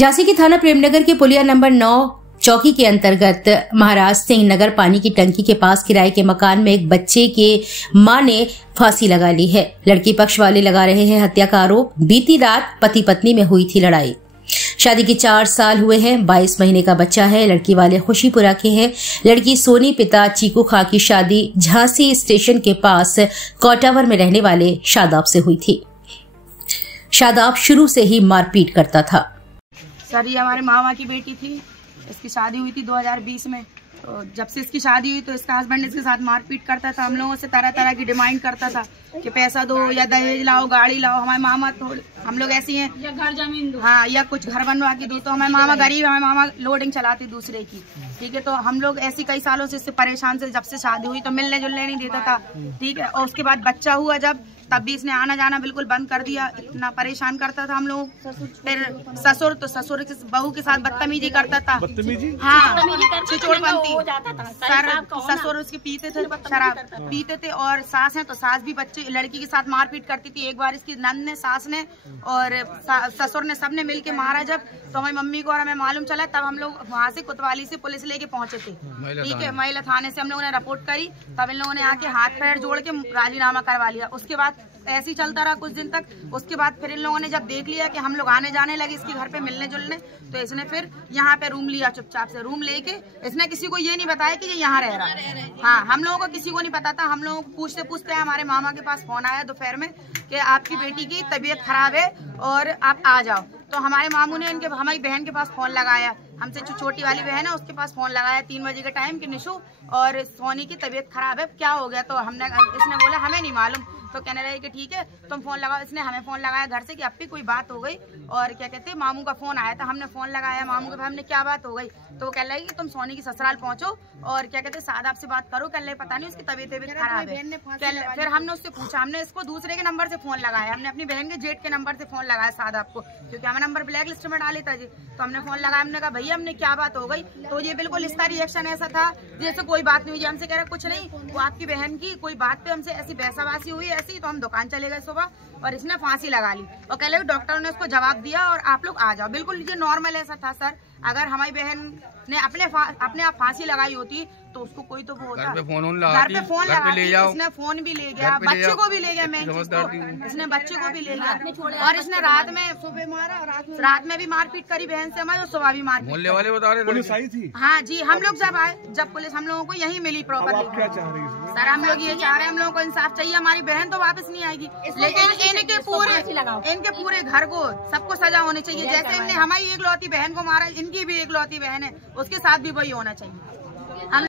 झांसी के थाना प्रेमनगर के पुलिया नंबर 9 चौकी के अंतर्गत महाराज सिंह नगर पानी की टंकी के पास किराए के मकान में एक बच्चे के मां ने फांसी लगा ली है। लड़की पक्ष वाले लगा रहे हैं हत्या का आरोप। बीती रात पति पत्नी में हुई थी लड़ाई। शादी के 4 साल हुए हैं। 22 महीने का बच्चा है। लड़की वाले खुशीपुरा के हैं। लड़की सोनी पिता चीकू खां की शादी झांसी स्टेशन के पास कोटावर में रहने वाले शादाब से हुई थी। शादाब शुरू से ही मारपीट करता था। सर, ये हमारे मामा की बेटी थी। इसकी शादी हुई थी 2020 में। तो जब से इसकी शादी हुई तो इसका हस्बैंड इसके साथ मारपीट करता था। हम लोगों से तरह तरह की डिमांड करता था कि पैसा दो या दहेज लाओ, गाड़ी लाओ। हमारे मामा तो हम लोग ऐसी हैं, या घर जमीन दो, हाँ, या कुछ घर बनवा के दो। तो हमारे मामा गरीब, हमारे मामा लोडिंग चलाती दूसरे की, ठीक है। तो हम लोग ऐसी कई सालों से इससे परेशान से, जब से शादी हुई तो मिलने जुलने नहीं देता था, ठीक है। और उसके बाद बच्चा हुआ जब, तब भी इसने आना जाना बिल्कुल बंद कर दिया। इतना परेशान करता था हम लोग। फिर ससुर तो ससुर की बहू के साथ बदतमीजी करता था। हाँ, छिचोड़पंती। ससुर उसके पीते थे, शराब पीते थे। और सास है तो सास भी बच्चे लड़की के साथ मारपीट करती थी। एक बार इसकी नंद ने, सास ने और ससुर ने सबने मिलके मारा। जब तो हमारी मम्मी को और हमें मालूम चला, तब हम लोग वहाँ से कोतवाली से पुलिस लेके पहुंचे थे, ठीक है। महिला थाने से हम लोगों ने रिपोर्ट करी। तब इन लोगों ने आके हाथ पैर जोड़ के राजीनामा करवा लिया। उसके बाद ऐसे ही चलता रहा कुछ दिन तक। उसके बाद फिर इन लोगों ने जब देख लिया कि हम लोग आने जाने लगे इसके घर पे मिलने जुलने, तो इसने फिर यहाँ पे रूम लिया। चुपचाप से रूम लेके इसने किसी को ये नहीं बताया कि ये यहाँ रह रहा है। हाँ, हम लोगों को किसी को नहीं पता था। हम लोगों को पूछते पूछते हमारे मामा के पास फोन आया दोपहर में कि आपकी बेटी की तबीयत खराब है और आप आ जाओ। तो हमारे मामू ने हमारी बहन के पास फोन लगाया। हमसे जो छोटी वाली बहन है उसके पास फोन लगाया 3 बजे के टाइम कि निशु और सोनी की तबीयत खराब है, क्या हो गया। तो इसने बोला हमें नहीं मालूम। तो कहने लगे कि ठीक है तुम फोन लगाओ। इसने हमें फोन लगाया घर से कि अब भी कोई बात हो गई। और क्या कहते हैं, मामू का फोन आया था, हमने फोन लगाया मामू के भाई, हमने क्या बात हो गई। तो वो कह लगे कि तुम सोनी की ससुराल पहुंचो और क्या कहते हैं सादाब से बात करो। कह लगे पता नहीं उसकी तबीयत खराब है। फिर हमने उससे पूछा, हमने इसको दूसरे के नंबर से फोन लगाया। हमने अपनी बहन के जेठ के नंबर से फोन लगाया सादाब को, क्योंकि हमें नंबर ब्लैक लिस्ट में डाले था जी। तो हमने फोन लगाया, हमने कहा भैया हमने क्या बात हो गई। तो ये बिल्कुल इसका रिएक्शन ऐसा था जैसे कोई बात नहीं हुई। हमसे कह रहा कुछ नहीं, वो आपकी बहन की कोई बात पे हमसे ऐसी बहसाबासी हुई ऐसी। तो हम दुकान चले गए सुबह और इसने फांसी लगा ली। और कह लगे डॉक्टर ने उसको जवाब दिया और आप लोग आ जाओ। बिल्कुल ये नॉर्मल ऐसा था सर। अगर हमारी बहन ने अपने आप फांसी लगाई होती तो उसको कोई तो वो होता। घर पे फोन लगा, इसने फोन भी ले गया, बच्चे को भी ले गया। मैं इसने बच्चे को भी ले गया। और इसने रात में सुबह मारा, रात में भी मारपीट करी बहन से हमारी, और सुबह भी मारपीट। मोहल्ले वाले बता रहे पुलिस आई थी। हाँ जी, हम लोग जब आए, जब पुलिस हम लोगों को यही मिली प्रॉपर्ली। सर हम लोग ये चाह रहे हैं, हम लोगों को इंसाफ चाहिए। हमारी बहन तो वापस नहीं आएगी, लेकिन इनके पूरे घर को सबको सजा होनी चाहिए। जैसे इनने हमारी एक लौती बहन को मारा, इनकी भी एक लौती बहन है, उसके साथ भी वही होना चाहिए।